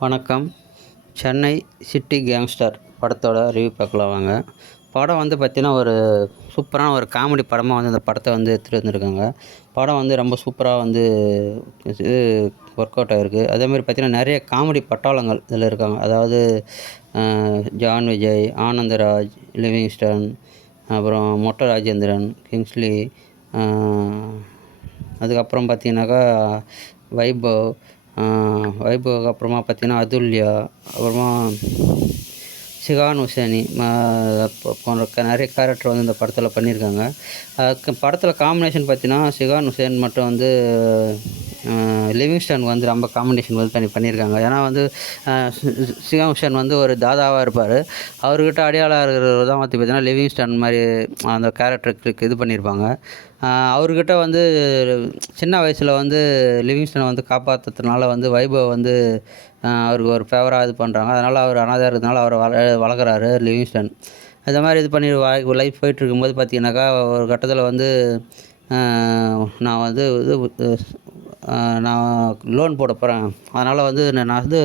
வணக்கம். Chennai city gangster படத்தோட review பார்க்கலாம் வாங்க. படம் வந்து பார்த்தீங்கன்னா, ஒரு சூப்பரான ஒரு காமெடி படமா வந்து இந்த படத்த வந்து எடுத்துட்டு வந்திருக்காங்க. படம் வந்து ரொம்ப சூப்பரா வந்து இது ஒர்க் அவுட் ஆகிருக்கு. அதேமாதிரி பார்த்தீங்கன்னா, நிறைய காமெடி பட்டாளங்கள் இதில் இருக்காங்க. அதாவது ஜான் விஜய், ஆனந்தராஜ், லிவிங்ஸ்டன், அப்புறம் மொட்ட ராஜேந்திரன், கிங்ஸ்லி, அ அதுக்கப்புறம் பார்த்தீங்கன்னாக்கா வைபவ், வைபவுக்கு அப்புறமா பார்த்தீங்கன்னா அதுல்யா, அப்புறமா ஷிகான் ஹுசேனி போன்ற நிறைய கேரக்டர் வந்து இந்த படத்தில் பண்ணியிருக்காங்க. படத்தில் காம்பினேஷன் பார்த்தீங்கன்னா, ஷிகான் ஹுசேன் மட்டும் வந்து லிவிங்ஸ்டன் வந்து ரொம்ப காம்பினேஷன் வந்து பண்ணியிருக்காங்க. ஏன்னா வந்து ஷிகான் ஹுசேன் வந்து ஒரு தாதாவாக இருப்பார். அவர்கிட்ட அடையாளம் இருக்கிறவர் தான் வந்து பார்த்தீங்கன்னா லிவிங்ஸ்டன் மாதிரி அந்த கேரக்டருக்கு இது பண்ணியிருப்பாங்க. அவர்கிட்ட வந்து சின்ன வயசில் வந்து லிவிங்ஸ்டனை வந்து காப்பாற்றுறதுனால வந்து வைபவ் வந்து அவருக்கு ஒரு ஃபேவராக இது பண்ணுறாங்க. அதனால் அவர் அனாதையாக இருக்கிறதுனால அவரை வளர்க்குறாரு லிவிங்ஸ்டன். இந்த மாதிரி இது பண்ணி லைஃப் போயிட்டுருக்கும்போது பார்த்தீங்கன்னாக்கா, ஒரு கட்டத்தில் வந்து நான் வந்து இது நான் லோன் போட போகிறேன். அதனால் வந்து நான் வந்து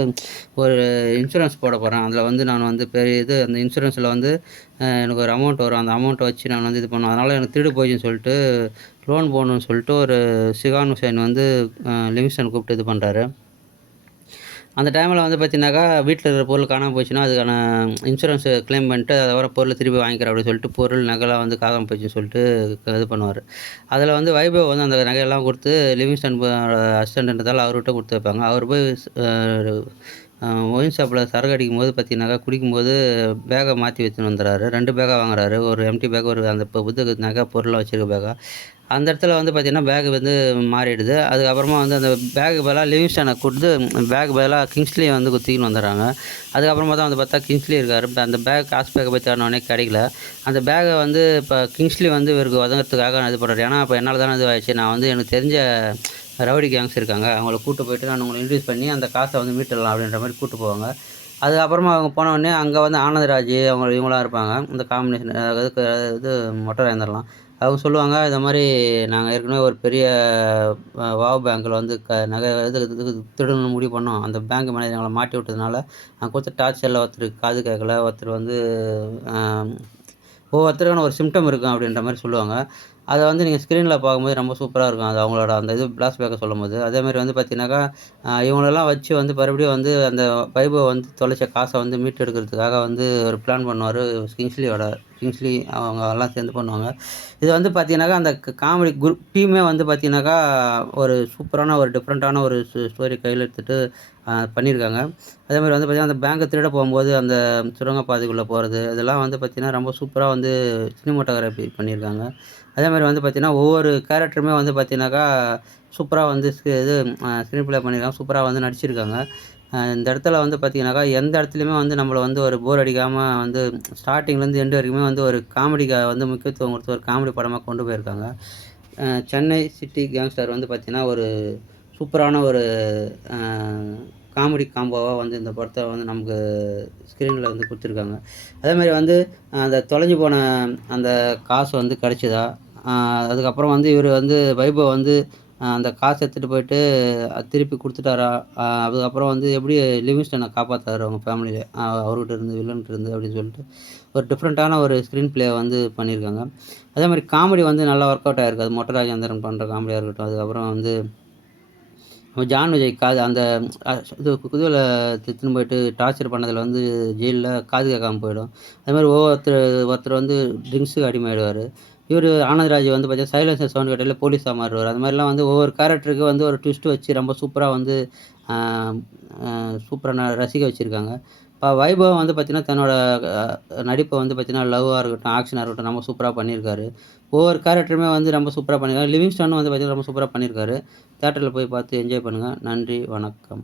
ஒரு இன்சூரன்ஸ் போட போகிறேன். அதில் வந்து நான் வந்து பெரிய இது அந்த இன்சூரன்ஸில் வந்து எனக்கு ஒரு அமௌண்ட் வரும். அந்த அமௌண்ட்டை வச்சு நான் வந்து இது பண்ணுவேன். அதனால் எனக்கு திருடு போச்சுன்னு சொல்லிட்டு லோன் போடணும்னு சொல்லிட்டு ஒரு ஷிகான் ஹுசேன் வந்து லிவிங்ஸ்டன் கூப்பிட்டு இது பண்ணுறாரு. அந்த டைமில் வந்து பார்த்தீங்கன்னாக்கா, வீட்டில் இருக்கிற பொருள் காணாமல் போச்சுன்னா, அதுக்கான இன்சூரன்ஸு கிளைம் பண்ணிட்டு, அதுக்கப்புறம் பொருளை திருப்பி வாங்கிக்கிறேன் அப்படின்னு சொல்லிட்டு, பொருள் நகைலாம் வந்து காணாமல் போச்சுன்னு சொல்லிட்டு இது பண்ணுவார். அதில் வந்து வைபவ் வந்து அந்த நகையெல்லாம் கொடுத்து லிவிங்ஸ்டன் அசிஸ்டண்ட்ன்றதால அவர்கிட்ட கொடுத்து வைப்பாங்க. அவர் போய் ஒயின் ஷாப்பில் சரக்கு அடிக்கும்போது பார்த்தீங்கன்னாக்கா, குடிக்கும்போது பேக்கை மாற்றி வச்சுன்னு வந்துடுறாரு. 2 பேக்கா வாங்குறாரு. ஒரு எம்டி பேக், ஒரு அந்த புது நகை பொருள்லாம் வச்சுருக்க பேக்கா. அந்த இடத்துல வந்து பார்த்தீங்கன்னா, பேக் வந்து மாறிடுது. அதுக்கப்புறமா வந்து அந்த பேக்கு பதிலா லிவிங்ஸ்டனை கொடுத்து பேக் பதிலாக கிங்ஸ்லியை வந்து தூக்கின்னு வந்துடுறாங்க. அதுக்கப்புறமா தான் வந்து பார்த்தா கிங்ஸ்லி இருக்கார். அந்த காசு பேக்கை போய் தேடினோடனே கிடைக்கல. அந்த பேக்கை வந்து இப்போ கிங்ஸ்லி வந்து இவருக்கு உதவுறதுக்காக இது பண்ணுறாரு. ஏன்னா இப்போ என்னால் தானே இதுவாகிடுச்சு. நான் வந்து எனக்கு தெரிஞ்ச ரவுடி கேங்ஸ் இருக்காங்க. அவங்கள கூப்பிட்டு போயிட்டு நான் உங்களை இன்ட்ரடியூஸ் பண்ணி அந்த காசை வந்து மீட்டுடலாம் அப்படின்ற மாதிரி கூப்பிட்டு போவாங்க. அதுக்கப்புறமா அவங்க போனவுடனே அங்கே வந்து ஆனந்தராஜ் இவங்களாம் இருப்பாங்க. இந்த காம்பினேஷன் அதுக்கு இது மொட்டை ராஜேந்தர்லாம். அவங்க சொல்லுவாங்க, இந்த மாதிரி நாங்கள் ஏற்கனவே ஒரு பெரிய வாவ் பேங்க்கில் வந்து நகை இது திருடணும்னு முடிவு பண்ணோம். அந்த பேங்க் மேனேஜர் எங்களை மாட்டி விட்டதுனால நான் கொடுத்த டார்ச்சரில் ஒருத்தருக்கு காது கேட்கல, ஒருத்தர் வந்து ஒவ்வொருத்தருக்கான ஒரு சிம்டம் இருக்கும் அப்படின்ற மாதிரி சொல்லுவாங்க. அதை வந்து நீங்கள் ஸ்க்ரீனில் பார்க்கும்போது ரொம்ப சூப்பராக இருக்கும். அது அவங்களோட அந்த இது ஃப்ளாஷ்பேக்கை சொல்லும்போது. அதேமாதிரி வந்து பார்த்தீங்கன்னாக்கா, இவங்களெல்லாம் வச்சு வந்து மறுபடியும் வந்து அந்த வைபவ் வந்து தொலைச்ச காசை வந்து மீட்டு எடுக்கிறதுக்காக வந்து ஒரு பிளான் பண்ணுவார். கிங்ஸ்லி அவங்க எல்லாம் சேர்ந்து பண்ணுவாங்க. இது வந்து பார்த்தீங்கன்னாக்கா, அந்த காமெடி குரூப் டீமே வந்து பார்த்தீங்கன்னாக்கா, ஒரு சூப்பரான ஒரு டிஃப்ரெண்ட்டான ஒரு ஸ்டோரி கையில் எடுத்துகிட்டு பண்ணியிருக்காங்க. அதேமாதிரி வந்து பார்த்தீங்கன்னா, அந்த பேங்கை திருட போகும்போது அந்த சுரங்கப்பாதைக்குள்ளே போகிறது, இதெல்லாம் வந்து பார்த்தீங்கன்னா, ரொம்ப சூப்பராக வந்து சினிமாட்டோகிராஃபி பண்ணியிருக்காங்க. அதேமாதிரி வந்து பார்த்தீங்கன்னா, ஒவ்வொரு கேரக்டருமே வந்து பார்த்தீங்கன்னாக்கா, சூப்பரா வந்து ஸ்க்ரீன் ப்ளே பண்ணியிருக்காங்க. சூப்பரா வந்து நடிச்சிருக்காங்க. இந்த இடத்துல வந்து பார்த்தீங்கன்னாக்கா, எந்த இடத்துலையுமே வந்து நம்மள வந்து ஒரு போர் அடிக்காம வந்து ஸ்டார்ட்டிங்லேருந்து எண்டு வரைக்குமே வந்து ஒரு காமெடிக்கு வந்து முக்கியத்துவம் கொடுத்து ஒரு காமெடி படமா கொண்டு போயிருக்காங்க. சென்னை சிட்டி கேங்ஸ்டர் வந்து பார்த்தீங்கன்னா, ஒரு சூப்பரான ஒரு அ காமெடி காம்போவா வந்து இந்த படத்த வந்து நமக்கு ஸ்க்ரீனில் வந்து குடுத்துருக்காங்க. அதேமாதிரி வந்து அந்த தொலைஞ்சு போன அந்த காசு வந்து கிடைச்சதா? அதுக்கப்புறம் வந்து இவரு வந்து வைபவ் வந்து அந்த காச எடுத்துட்டு போயிட்டு திருப்பி குடுத்துட்டாரா? அதுக்கப்புறம் வந்து எப்படி லிவிங்ஸ்டன காப்பாத்துறாரு அவங்க ஃபேமிலில. அவர்கிட்ட இருந்து வில்லன்ட்ட இருந்து அப்படின்னு சொல்லிட்டு ஒரு டிஃப்ரெண்ட்டான ஒரு ஸ்க்ரீன் ப்ளே வந்து பண்ணியிருக்காங்க. அதேமாதிரி காமெடி வந்து நல்லா ஒர்க் அவுட் ஆயிருக்கு. அது மொட்ட ராஜேந்திரன் பண்ற காமெடியா இருக்கட்டும். அதுக்கப்புறம் வந்து ஜான் விஜய் காது அந்த இதுல எடுத்துன்னு போயிட்டு டார்ச்சர் பண்ணதில வந்து ஜெயில்ல காது கேட்காம போயிடும். அதுமாதிரி ஒருத்தர் வந்து ட்ரிங்க்ஸுக்கு அடிமையாயிடுவாரு. இவரு ஆனந்த்ராஜ் வந்து பார்த்தீங்கன்னா, சைலன்சர் சவுண்ட் கேட்டாலே போலீஸா மாறுவாரு. அது மாதிரிலாம் வந்து ஒவ்வொரு கேரக்டருக்கு வந்து ஒரு ட்விஸ்ட் வச்சு ரொம்ப சூப்பரா வந்து அ அ சூப்பரா ரசிக்க வச்சிருக்காங்க. வைபவ் வந்து பார்த்தீங்கன்னா, தன்னோட நடிப்ப வந்து பார்த்தீங்கன்னா, லவ்வா இருக்கட்டும், ஆக்ஷனா இருக்கட்டும் ரொம்ப சூப்பரா பண்ணியிருக்காரு. ஒவ்வொரு கேரக்டருமே வந்து ரொம்ப சூப்பரா பண்ணியிருக்காரு. லிவிங்ஸ்டனும் வந்து பார்த்தீங்கன்னா, ரொம்ப சூப்பரா பண்ணியிருக்காரு. தியேட்டர்ல போய் பார்த்து என்ஜாய் பண்ணுங்க. நன்றி, வணக்கம்.